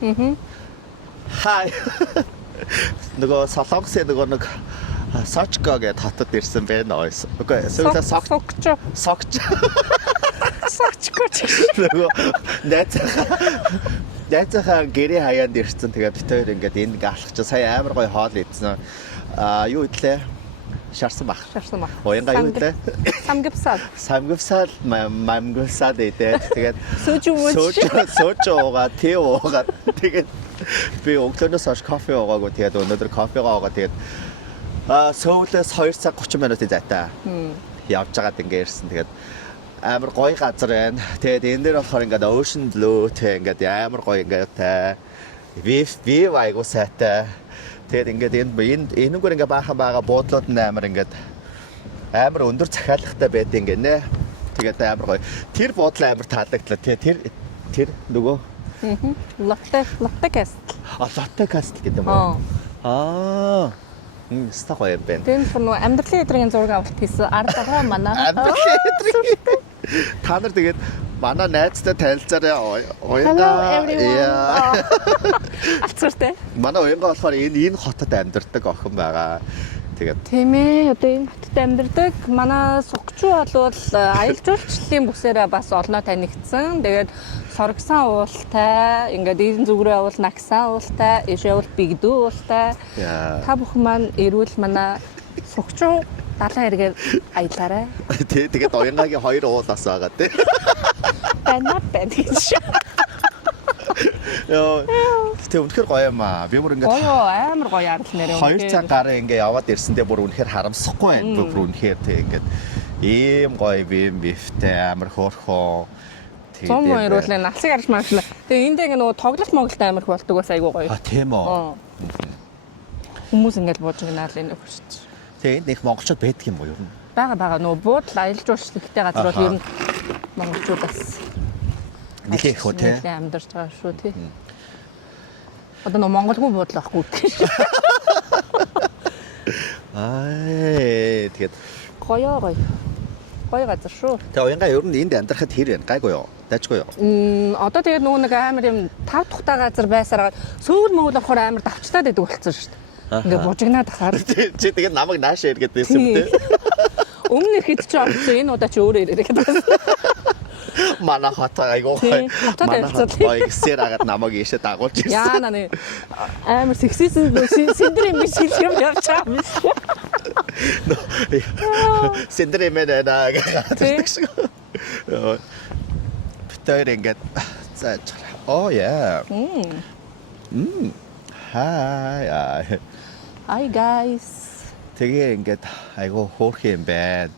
Хай. Нөгөө солонгосын нөгөө нэг Сочко гэдэг хотод ирсэн байна ойс. Үгүй сүүлдээ Сокчо. Сокч. Сочко ч. Нөгөө найзахаа гэрээ хаяанд ирсэн. Тэгээд бид хоёр ингээд энд галах чи сая амар гоё хоол идсэн. Юу идлээ? Шарсан бах. Уянга юу идлээ? Самгивсал мамгивсал идээд тэгээд сүүж уугаад тий уугаад тэгээд би өглөөнөөс хойш кофе уугаагүй тэгээд өнөөдөр кофегаа уугаад тэгээд Сөүлээс 2 цаг 30 минутын зайтай явж байгаад ингээ ирсэн. Тэгээд амар гоё газар байна. Тэгээд энэ дээр болохоор ингээд ocean blue тэг ингээд амар гоё ингээд тай. View айгуу сайтай. Тэгээд ингээд энэгээр ингээ баахан байгаа буудлууд нь амар ингээд амар өндөр захиалгатай байдаг ингээ нэ. Тэгээд амар гоё. Тэр буудлын амар таалагдлаа. Тэр нөгөө Lotte Castle. Lotte Castle гэдэг юм уу? Стахой юм байна. Тэр нөгөө амьдралын эдрийн зураг авалт хийсэн ард байгаа манай. Амьдралын эдрийн. Та нар тэгээд манай найзтай танилцаарай. Уянга. Ацгартай. Манай уянга болохоор энэ хотод амьдардаг охин байгаа. Тэгээд тийм ээ, одоо энэ хотод амьдардаг. Манай Сокчу болвол аялал жуулчлалын бүсээрээ бас олноо танигдсан. Тэгээд соргсан уултай, ингээд эзэн зүгрээ бол нагсан уултай, ишээ бол бигдүү уултай. Та бүхэн маань эрүүл манай Сокчу далайн эргээр аялаарай. Тэгээд уянгагийн 2 уулаас байгаа тий. Байна гэж. Яа. Тэ үнэхээр гоё юм аа. Би бүр ингээд гоё амар гоё арал нэрээ. 2 цаг гараа ингээ яваад ирсэндээ бүр үнэхээр харамсахгүй байна. Бүр үнэхээр тэ ингээд ийм гоё бифтэй амар хөөрхөн. Зам хоёруулаа налцыг арж маашна. Тэгээ энд ингээ нөгөө тоглолт моглолт амар их болдог бас айгуу гоё. Тийм үү. Хүмүүс ингээл бууж гинаа л энэ хөшч. Тэгээ энд их монголчууд байдаг юм уу юу? Бага нөгөө буудал аялал жуулчлалтай газар бол ер нь монголчуудаас нэлээ их үү те. Нэлээ амьдарч байгаа шүү тий. Одоо нөгөө монголгүй буудал байхгүй гэх. Тэгээд гоё газар шүү. Тэгээ уянга ер нь энд амьдрахад хэр вэ? Гайгүй юу? Дайчгүй юу? Одоо тэгээд нөгөө нэг амар юм 5 тухтай газар байсараад Сөүл Монгол болохоор амар давчтаад байдаг болсон шүү дээ. Ингээ бужигнаад ахаар. Чи тэгээд намайг наашаа иргээд байсан юм те. Өмнө ирэхэд ч орсон энэ удаа ч өөрөө ирэх гэдэг байсан. Манай хата айгуу гоё. Манай гоё гисээр агаад намайг ийшээ дагуулж ирсэн. Яана нэ амар сексизм синдром биш юм явж байгаа юм шиг. Синдром нэ гэдэг шиг. Битээр ингээд зааж. Oh yeah. Hi guys. Тэгээ ингээд айгуу хөөх юм байна.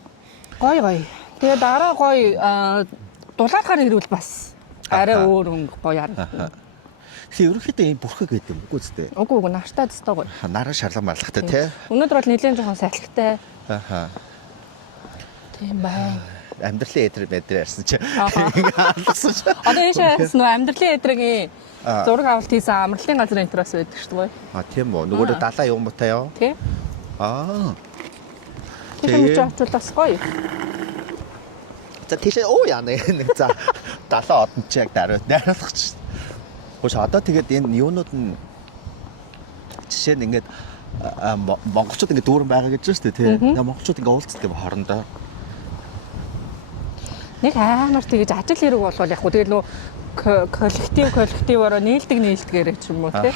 Гоё. Тэгээ дараа гоё дулаалахаар ирвэл бас арай өөр өнгө гоё харагдана. Тэгээ ерөнхийдөө ийм бүрхэг гэдэг юм үгүй зү? Үгүй нартай дэстэй гоё. Нараа шарлаг марлахтай тий. Өнөөдөр бол нэлээд жоохон салхитай. Тийм бай. Амьдралын эдрээ ярьсан чи. Алсан чи. Одоо ийшээс нөө амьдралын эдрийн зураг авалт хийсэн амралтын газрын интерес байдаг шүү дээ. Тийм үү. Нөгөө далаа юм уу таа юу? Тий. Тэгээ чавчулаас гоё. За тийшээ яана нэг за далаа одон чи яг дараалах чи. Хөөс одоо тэгээд энэ юунууд нь жишээ нь ингээд монголчууд ингээд дүүрэн байгаа гэж байна шүү дээ тий. Монголчууд ингээд уулздаг юм хоорондоо. Нэг амар тэгэж ажил хэрэг болвол яг хөө тэгэл нөө коллективаараа нээлтгээр ч юм уу тий.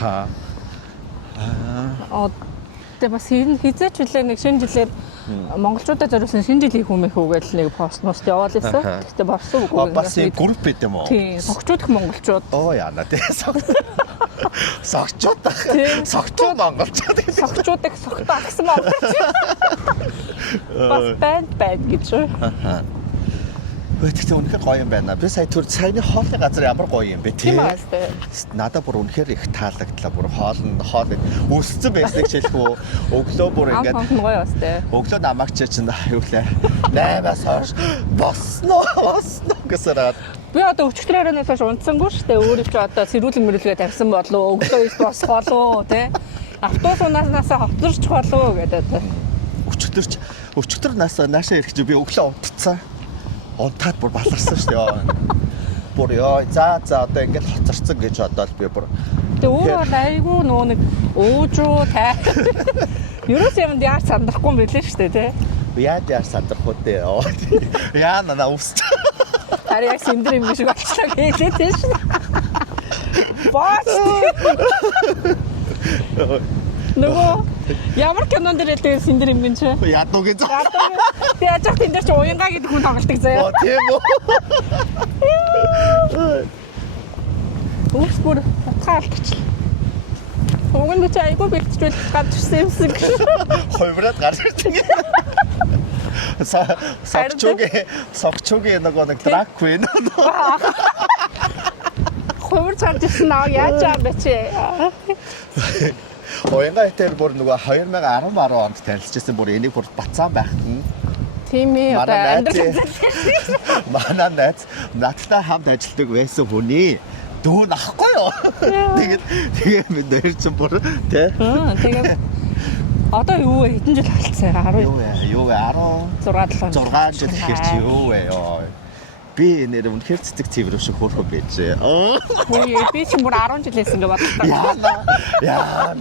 Тэгээ бас хизээч үлээ нэг шинэ жилээр монголчуудад зориулсан шинэ жилийн хүмэх үгээл нэг постмост яваал байсан. Тэгтээ борсон үгүй. Бас юм групп байт юм уу? Тийм, согчууд их монголчууд. Яана тий. Согчууд монголчууд. Согчууд их согтоо агсан монголчууд. Бас банд гэж. Гэхдээ үнэхээр гоё юм байна. Би саяны хоолны газар ямар гоё юм бэ тий. Надад бүр үнэхээр их таалагдлаа. Бүр хоол өссөн байсныг хэлэхгүй. Өглөө бүр ингээд гоё бас тий. Өглөө намайг чинь юу лээ. 8-аас хойш босноо гэсээр. Би одоо өчигдөр оройноос хойш унтсангүй шүү дээ. Өөрөө ч одоо сэрүүлэн мөрөлгээ тавьсан болов. Өглөө ис босх болов тий. Автобус унааснаасаа хоцорч болов гэдэг. Өчигдөр наашаа ирэх чи би өглөө унтцсан. Унтаад бүр баларсан шүү дээ. бүр ёо за одоо ингээд хоцорсон гэж бодоод би бүр Тэгээ өөрөө бол айгүй нөө нэг өөжөө тай. Ерөөс юмд яар сандрахгүй юм билээ шүү дээ тий. Яаж сандрах үдээ. Яа нана ууст. Харин яг синдэр юм шиг болчихлоо гэлээ тий шүү. Баач. Нөгөө ямар кинонд ирээд синдэр юм гинч. Ядуу гэж. Тэгээ ажиг тэнд чи уянга гэдэг хүн тоглолтог заяа. Тийм үү. Ууш бүр утгаалгач. Уган ч айгүй бэлтжүүл гарч ирсэн юмсан. Хойвраад гарч ирсэн. Согчуугийн нэг драг queen. Хойвор царж ирсэн аа яаж аа бэ чи. Уянга дээр бүр нөгөө 2010 онд танилцчихсан бүр энийг бүр бацаан байхад тийм ээ одоо амьдрал манай найз надтай хамт ажилладаг байсан хүний дүүн ахгүй юу. Тэгээ бид нэр чинь бүр тий. Тэгээ одоо юу вэ? Хэдэн жил болцсон? 10 юу вэ? 6 жил ихэр чи юу вэ? Би нэр үнэхээр цэцэг цэвэр шиг хөөрхөн байжээ. Хөөе би чи бүр 10 жил хэлсэн гэж бодлоо. Яа.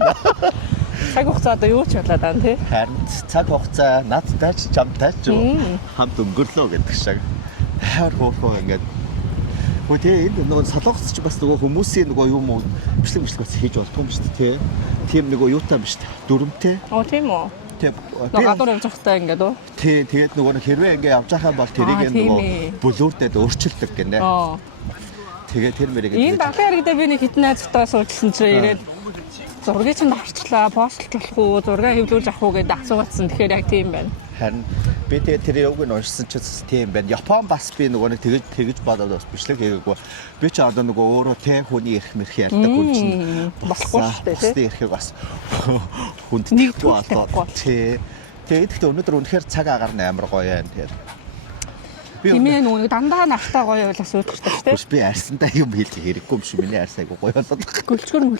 Цаг хугацаа одоо юу ч болоод байна тий. Харин цаг хугацаа надтай ч чамтай ч хамт өнгөрлөө гэдэг шиг. Хаар хөөрхөн ингээд. Гэхдээ энэ нөгөө солонгоц ч бас нөгөө хүмүүсийн нөгөө юм уу бичлэг бас хийж болдгоо юм шүү дээ тий. Тийм нөгөө юутай биш үү? Дүрмтэй. Тийм үү. Тийм. Гадуур явж байхдаа ингээд үү? Тий, тэгээд нөгөө хэрвээ ингээд явж байхаа бол тэрийг нөгөө бүлүүрдээд өөрчилдөг гинэ. Тэгээд тэр мэрийг энэ далайн харгадаа би нэг хитэн найзтай суудлсан чинь ирээд зургийг чинь давчлаа, постлж болох уу, зураг хэвлүүлж авах уу гэдээ асуугаадсан. Тэгэхээр яг тийм байна. Харин би тэгээд тэр явг нь уншсан чинь тийм байна. Япон бас би нөгөө нэг тэгэж бодоод бас бичлэг хийгээгүй. Би ч одоо нөгөө өөрөө тэ хүний эрх мэрх ярьдаг хүн чинь болохгүй шүү дээ тий. Эрхийг бас хүнддэхгүй болоо. Тий. Тэгээд гэхдээ өнөөдөр үнэхээр цаг агаар амар гоё юм тэр. Тимээ нөгөө дандаа нартай гоё байлаас үүдэртэй шүү дээ. Би арьсандаа юм хэлэх хэрэггүй юм шиг миний арьс айгу гоё болоод. Гөлчгөр.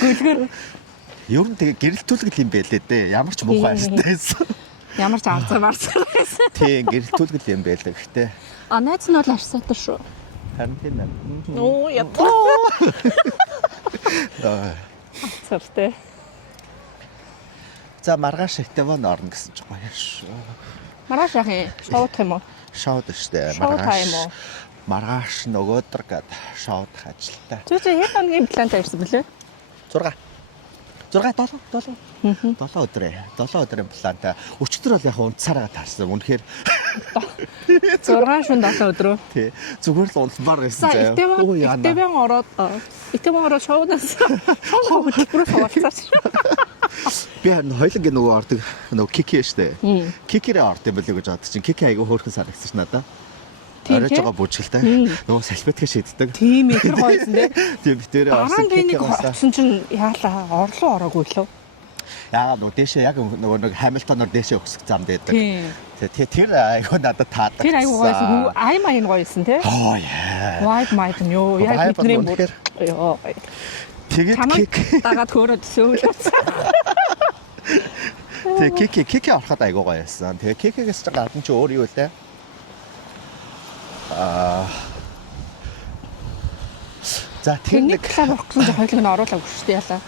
Гөлгөр. Ер нь тэгээ гэрэлтүүлэг юм байлээ дээ. Ямар ч муухай арьстай байсан. Ямар ч арзар марцсан байсан. Тийм гэрэлтүүлэг юм байлаа гэхдээ. Найз нь бол арьсаатай шүү. Харин тийм ээ. Оо яа. Цартай. За маргааш Этевон орно гэсэн ч гоё шүү. Маргааш яах юм? Шоудах юм уу? Шоуд штэ маргааш нөгөөдөр гээд шоудах ажилтай. Чи хэд хоногийн плантай ирсэн бэлээ? 7 өдрийн плантай. Өчигдөр бол яг унцаараа таарсан. Үнэхээр 6 шөнө 7 өдрөө. Тий. Зүгээр л унтмаар байсан заяа. Этевон ороод шоудаас хөтөлбөрөөр суулцаач. Би хоёлынгийн нөгөө ордог нөгөө Кики штэ. Кикирээ орд юм болоо гэж бодож чинь Кики айгаа хөөрхөн санагдсан ш надаа. Оройж байгаа бүжгэлтэй. Нөгөө салбитгээ шийддэг. Тийм ээ тэр гоёсэн тий. Тийм битэрээ орсон Кикигсэн чинь яалаа орлоо ороогүй лөө. Яагаад нөгөө дээшээ яг нөгөө нэг Хамилтоноор дээшээ өсөх замд байдаг. Тэр айгаа надад таадаг. Тэр айгаа гоёсэн. Аймаа гоёсэн тий. Оо яа. White mic нь ёо яг бидний бүр ёо. Тэгээд дагаад хөөрөд сөөлөц. Тэгээ Кики ороход айгаа гоё байсан. Тэгээ Кикигээс ч гадна ч өөр юу вэ? За тэр нэг клуб орох гэсэн хоёулыг нь оруулаагүй шүү дээ яалаа.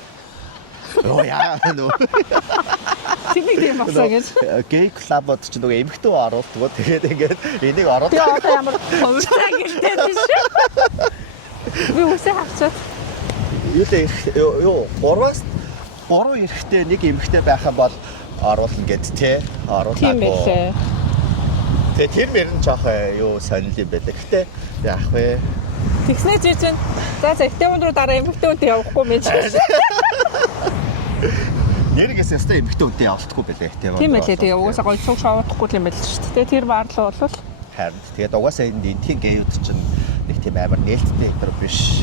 Оо яа нөө. Тэнийг юм басаа гэж. Гей клубод ч нөгөө эмхтэн оруулдаг. Тэгээд ингээд энийг оруулдаг. Би одоо ямар хөвстэй гэлтэй тийш. Би үсээ хавцаад. Юу 3 эрэхтэй нэг эмхтэй байх юм бол оруулна гэд тий. Оруулаагүй. Тийм байлээ. Тэгээ тэр мөрөн жоох юу сонирхол юм байдаг. Гэтэ яах вэ? Тэгснэ чи чинь за Этевон руу дараа эмхтэн үнтэй явахгүй мэж. Нэргээс ястай эмхтэн үнтэй явуулахгүй байлээ Этевон. Тийм байлээ. Тэгээ угаасаа гоё цуг шоудахгүй юм байл шүү дээ. Тэр баарлуу бол харин тэгээд угаасаа энэ энтхийн гейуд чинь нэг тийм амар нээлттэй өдр биш.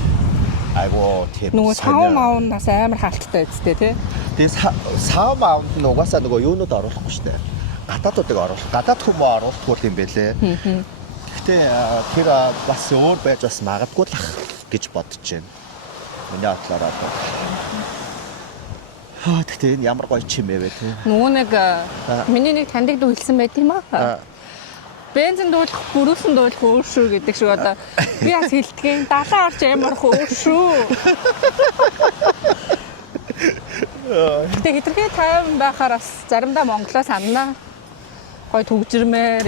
Айгуу тийм нөгөө сав маунаас амар хаалттай үстэй тий. Тэгээд сав маунд нь угаасаа нөгөө юунууд оруулахгүй шүү дээ. Гадаадуудыг оруулах. Гадаад хүмүүс оруулахгүй юм байлээ. Гэхдээ тэр бас өөр байж бас магадгүй л ах гэж бодож байна. Миний бодлоор одоо. Гэхдээ энэ ямар гоё чимээ вэ те. Нөгөө нэг миний нэг таньдаг дүү хэлсэн байт юм аа. бензин дуулах, бүрүүлсэн дуулах өөр шүү гэдэг шиг одоо би бас хэлтгэн 70 орч ямарх өөр шүү. Гэтэ хэтэрхий тайван байхаар бас заримдаа Монголоо санана. Гой төгжрмээр,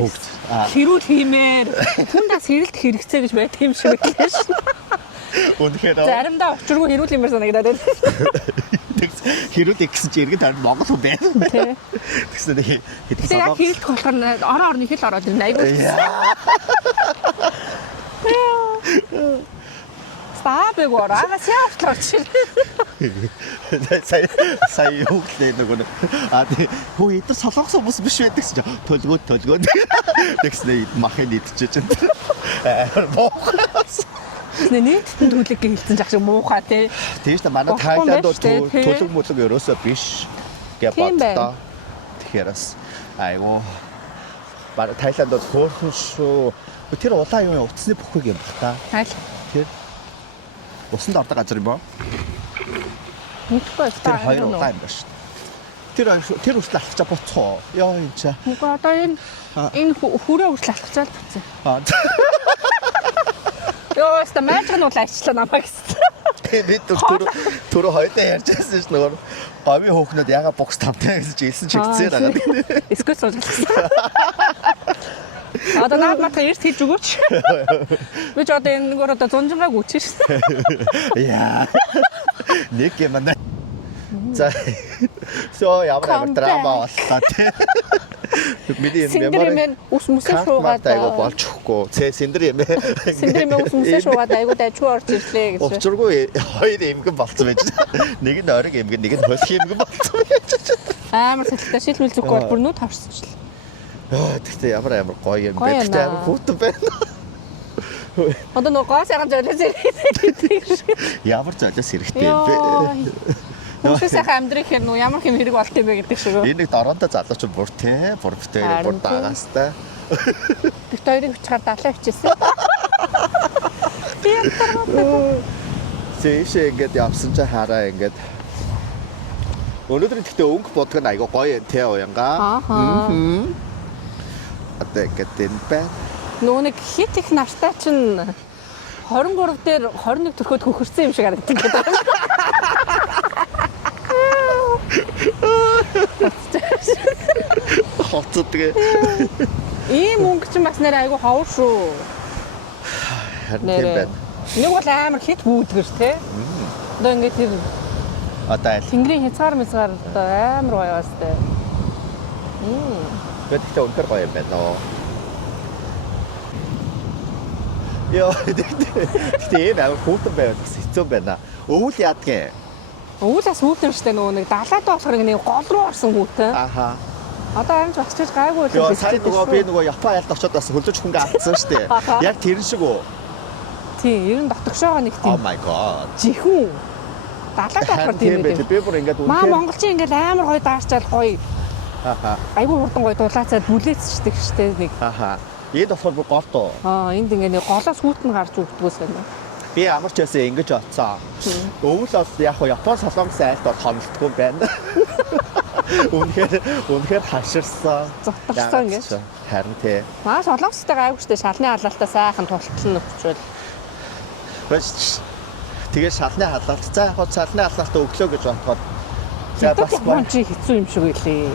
хэрүүл хиймээр, хүндээс хэрэлт хэрэгцээ гэж байдаг юм шиг байлаа шүү. Үнэхээр заримдаа учиргүй хэрүүл юмэр санагдаад байна. Хэрүүл гэсэн чи иргэн тань Монгол хүн байна. Тий. Тэгсэн нэг хэдэн яг хэрэлт болохоор орон орны хэл ороод ирнэ айгуу. Стабэг ороо сяавтлаа чи. Сая юу гэлээ нөгөө хүү идэр солонгос хүмүүс биш байдаг ч төлгөө тэгснэ махын идчихэж байна. Моохоос нийтдэн төлөг хэлсэн жах шиг муухай тий. Тийш та манай Тайланд төлөг мөлөг ерөөсөө биш гэж боддоо. Тэгэхээр бас айгу баг Тайланд бол хөөрхөн шүү. Тэр улаан юм утасны бүхэг юм баг та. Тайл. Тэр усанд ордог газар юм ба? Мэдгүй тэр хоёр улаан юм ба шүү. Тэр хүртэл алхачаа буцхоо. Яа энэ чаа. Үгүй одоо энэ хүрээ хүртэл алхачаа л буцсан. Йоо, ста мажиг нь улаачлаа намайг гэсэн. Би түр хоёроо ярьж байсан ш нөгөө говийн хөөхнөд яга бокс тавтай гэсэн чи илсэн чигцээр байгаа. Эсвэл суулгасан. Одоо наад матга эрт хийж өгөөч. Би ч одоо энэ нөгөө одоо зунжингааг үчиж шээ. Яа. Нэг юм аа. За. Соо ямар драма боллоо тий. Миний энэ мемори ус мөсөө шуугаад айгу болж өгөхгүй. Сэндэр юм ээ. Сэндэр юм ус мөсөө шуугаад айгу дайчгүй орж ирлээ гэж. Учиргүй хоёр эмгэн болцсон байж. Нэг нь ориг эмгэн, нэг нь хөлх эмгэн болцсон байж. Амар сэтгэлтэй шилбэл зүггүй бол бүр нүд харсчихлаа. Тэгтээ ямар гоё юм бэ? Тэгтээ амар хүүтэн байна. Одоо нөгөө гоо сайхан золиос ирэх. Ямар золиос хэрэгтэй юм бэ? Хүмүүсээс амьдрах юм уу ямар хэм хэрэг болт юм бэ гэдэг шиг. Энэ нэг дороонтой залууч бүр тий бүр битээр бүр дагаас та. Бит хоёрыг бичгээр далаа хичээсэн. Зээш ингээд явсан чи хараа ингээд. Өнөөдөр тэгтээ өнгө бодгоо айгу гоё юм тий уянга. Одоо ингээд энэ бай. Нөгөө нэг хит их нартай чинь 23 дээр 21 төрхөд хөхөрсөн юм шиг харагддаг. Хоцод тэгээ. Ийм мөнгө чинь бас нэр айгу ховор шүү. Харин тийм байна. Нэг бол амар хит бүүдгэр те. Одоо ингээд тэр одоо Тэнгэрийн хязгаар мязгаар одоо амар гоё бас те. Гэхдээ өндөр гоё юм байна оо. Яа, тэгтээ энэ хүүтэн байвал бас хэцүү байна. Өвөл яадгийн. Өвөл бас хүүтэн штэ нөгөө нэг далаад болохоор нэг гол руу орсон хүүтэн. Аха. Одоо амж басчих гайгүй л юм. Сайн нөгөө би нөгөө Япон айлд очиод бас хөлөж хөнгө алдсан штэ. Яг тэр шиг үү? Тийм, ер нь дотгошоогоо нэг тийм. Oh my god. Жихүүн. Далаад болохоор тийм үү. Би бүр ингээд үнэхээр монголчин ингээд амар гоё даарчаал гоё. Аха. Айгуу хурдан гоё дулаацаад бүлээцчдэг штэ нэг. Аха. Энд болохоор бүр гол тоо. Энд ингээд нэг голоос хүүтэн гарч өгдгөөс байна. Би амарч ясаа ингэж оцсон. Өвөл бол яг Япон солонгос айлд бол хомлтгүй байна. Үнэхээр хаширсан. Зотгосон гэж. Харин тий. Маш солонгостой гайвчтай шалны халаалтаа сайхан тултал нөхчвөл. Тэгээ шалны халаалт. За яг шалны халаалтаа өглөө гэж бодоход. За бас Японч хэцүү юм шиг байлээ.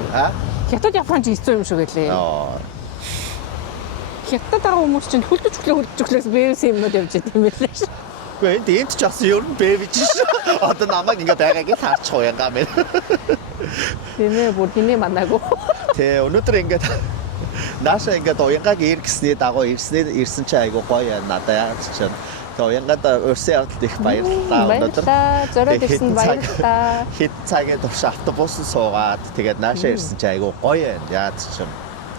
Хятад Японч хэцүү юм шиг байлээ. Хятад байгаа хүмүүс чинь хөлдөж өглөөс бэвсэн юмнууд явж байгаа юм байлээ ш. Гэхдээ энд ч бас ер нь бэвэж ш. Одоо намайг ингээ байгаагийн таарчих уянгаа мэн. Тийм ээ бүр хинээ манаагүй. Тэ өнөөдөр ингээд нааша ингээд уянгааг иргэсний дагуу ирсэн чи айгу гоё надаа яагаад ч юм. Тэгээ уянгад өрсөн явдалд их баярлалаа өнөөдөр. Зориод ирсэн баярлалаа. Хэд цагийн турш автобус суугаад тэгээд нааша ирсэн чи айгу гоё яагаад ч юм.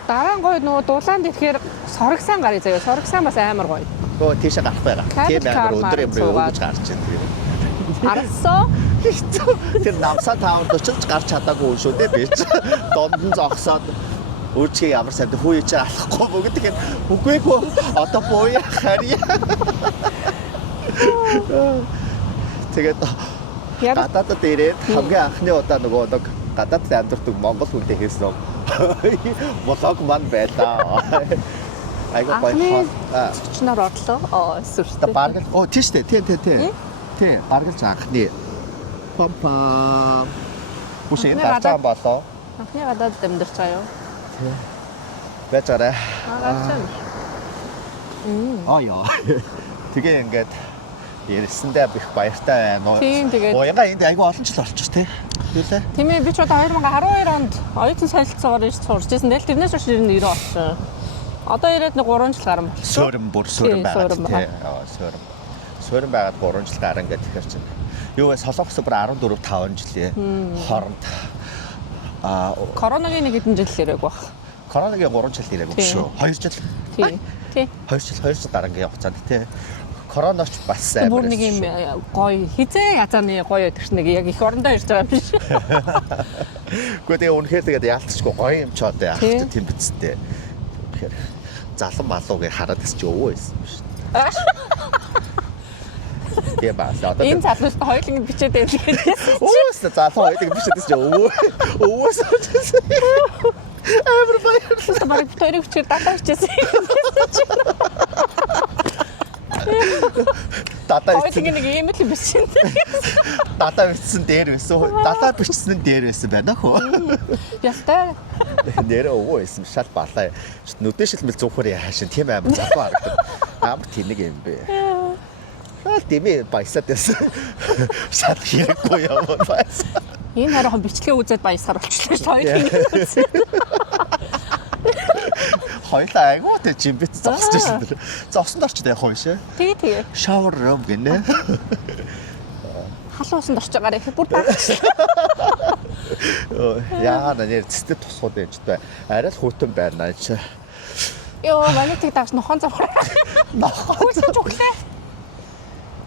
Дараа нь гоё нөгөө дулаанд ирэхээр сорогсан гарыг заяа. Сорогсан бас амар гоё. Оо тийшээ гарах байгаа. Тийм амар өндөр юм руу өгж гарч байна. Харсан. Тэр намсаа таавар очилж гарч чадаагүй шүү дээ би ч. Донд нь зогсоод Үүчгээ ямар сайн хүү ичээ алахгүй бүгд тэгэхээр үгүй одоо бууя харьяа. Тэгээд гадаадд ирээд хамгийн анхны удаа нөгөө гадаадд амьдардаг монгол хүнтэй хэлсэн. Блог маань байлаа. Айгуу гоё. Чнаар орлоо. Сүртэй. Баргал. Тийш дээ. Тий. Баргалж анхны. Пам. Бүшээ дарж байгаа болоо. Анхны гадаад дамжирч байгаа юу? Тий. Бачаарай. Гарчаа. Яа. Тэгээ ингээд ярьсандаа их баяртай байна. Тийм тэгээд. Уянга энд айгүй олон жил болчих тий. Юулаа? Тийм ээ би ч одоо 2012 онд оюутан солилцоогоор ирж сурч байсан. Тэгэл тэрнээс хойш 90 болсон. Одоо ирээд нэг 3 жил гарсан болчихсон. Суурин байгаад тий. Суурин байгаад 3 жил гарan гэдэг тэгэхээр чинь. Юу вэ? Солонгос бүр 14 5 жилийн хооронд Коронагийн нэг хэдэн жил ирэх баг. Коронагийн 3 жил ирэх юм шүү. 2 жил. Тий. 2 жил дараагийн хугацаанд тий. Короноч бас сайн. Бүр нэг юм гоё хизээ язааны гоё гэдэг чинь нэг яг их орондоо ирж байгаа юм биш. Гэхдээ тэгээ үнэхээр тэгээд яалтчгүй гоё юм ч одоо яах вэ тийм бицтэй. Тэгэхээр залан малуугийг хараад чи өвөө байсан юм шүү. Тэгээ бас одоо энэ залуус хоёуланг бичээд байв гэдэг. Өөс залан хоёуланг бичээд чи өвөөс очсон. Амар баярлалаа. Бараг төрөг хүчээр датаа бичээсэн. Дата бичсэн нэг юм л бичсэн. Дата бичсэн дээр байсан. Дата бичсэн нь дээр байсан байна хөө. Ястай. Нэрээ өвөө байсан шал балаа. Нүдэн шилмэл зүгхөр яашин тийм амар залуу харагдав. Амар тэнэг юм бэ. Дэмий баясаад байсан. Шал хэрэггүй юм байсан. Энэ хараахан бичлэгээ үзээд баясаар болчихлоо шүү дээ. Хоёлаа айгуу тэ жимбэт зогсож байсан дэр. Зогсонд орчод яг хоёр шээ. Тэгээ. Шавар рум гинэ. Халуусанд орч байгаарэ их бүр дагч. Яа нэр цэцтэй тусгууд байж таа. Арай л хүйтэн байна чи. Йоо, ванитыг дагч нохон завхар. Нохон зүглээ.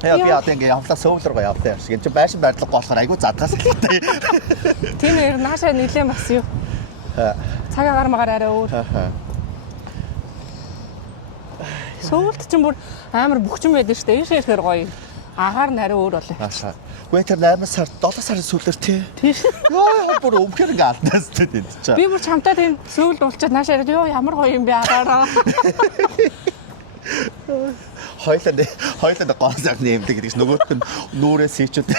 Яа би одоо ингээ явлаа сөүл рүү явлаа шиг. Энд чи байшин байрлал болохоор айгуу задгаас л таа. Тийм ээ, наашаа нилээн бас юу. Цаг агаар магаар арай өөр. Сөүлт ч бүр амар бөхчөн байдаг шүү дээ. Ийшээ ихээр гоё. Агаар нь арай өөр болоо. Гүй тэр 8 сар 7 сарын сүүлээр тий. Йоо бүр өмхөр ингээ алднаас тий тийм ч. Би бүр чамтай тийм сөүлд уулчаад наашаа ирээд ёо ямар гоё юм бэ агаараа. Хойлоо гоосаг нэмдэг гэдэг чинь нөгөөт нь нүрээс хийчүүд.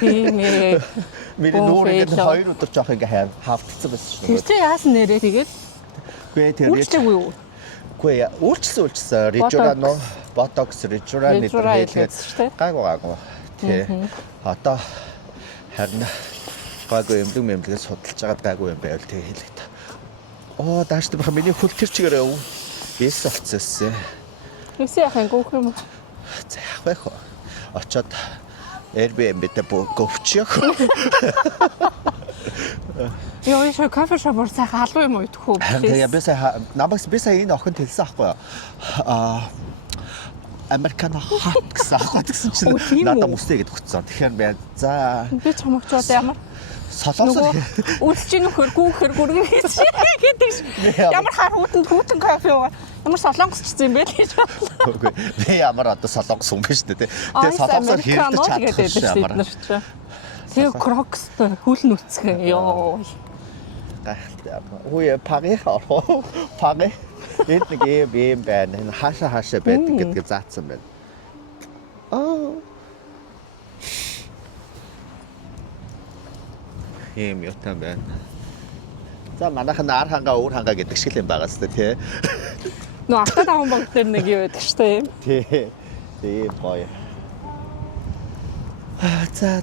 Тийм ээ. Миний нүр ингээд 2 өдөр жоох ингээ хавтцсан байсан шүү. Тэр чинь яасан нэрээ тэгээд. Гүй тэр Үйлчлээгүй юу? Гүй үйлчлсэн. Рижурано, ботокс, рижуран хэлээд гайгүй. Тий. Одоо харин гайгүй эмдэгээс судалж байгаа гайгүй юм байвал тий хэлээ та. Дааш тэр миний хөл тэр чигээрээ эс болцсон. Эсэ яхан гоох юм. За яах вэ хөө. Очоод Airbnb-тэй гөвчих. Яа, энэ кофе шопор сайхан халуун юм уу идэх үү? Тэгээ би сая энэ охинд хэлсэн аахгүй юу. Американо хат гэсэн аахгүй гэсэн чинь надад мөстэй гэдээ хөтсөн. Тэгэхээр би за би чамагч одоо ямар солонгос үлсэж нөхөр гүүхэр гүргэн хийсэн гэдэг ш. Ямар харууданд хүүтэн кофе уу? Ямар солонгосчсан юм бэ гэж бодлоо. Үгүй би ямар одоо солонгос хүн биш үү те. Тэгээ солонгосоор хэрэгтэй чадчих ямар. Тэгээ крокстой хүл нүцгэн ёо. Ой Пари ороо. Пари. Энд нэг юм байна. Хаашаа байдаг гэдгийг заасан байна. Ийм ютан байна. За манайхан ар хангаа өөр хангаа гэдэг шиг юм байгаа зү тий. Нөө автаа даван банк дээр нэг юу байдаг штэ юм. Тий. Тийм гоё. За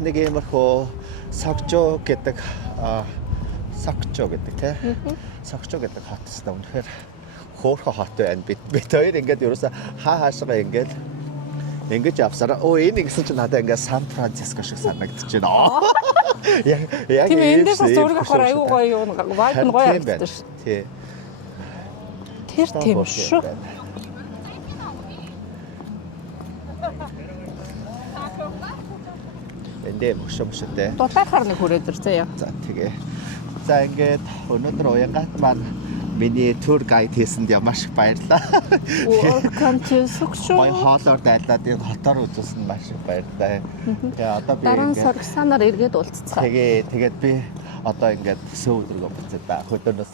нэг иймэрхүү Согжо гэдэг тий. Согжо гэдэг хот хэвээр үнэхээр хөөрхөн хот байна. Бид хоёр ингээд ерөөсө хаашаа ингээд ингэж явсараа энэ гэсэн чинь надад ингээд Сан Франциско шиг санагдчихэж байна. Яг тийм эндээс бас зураг авахаар аюу гоё юу вайб нь гоё харагддаг шүү. Тий. Тэр тийм шүү. Эндээ мөшөмшөтэй. Дулаахаар нэг хүрээд ир заяа. За тэгээ. За ингээд өнөөдөр уянгаад маань миний тур гайд хийсэнд маш их баярлалаа. Welcome to Согчо. Гоё хоолоор дайлаад энэ хотоор үзүүлсэнд маш их баярлалаа. Тэгээ одоо би дараа нь Соргсанаар эргээд уулзцаа. Тэгээд би одоо ингээд сөөв өдргөө буцаад хөдөөнөөс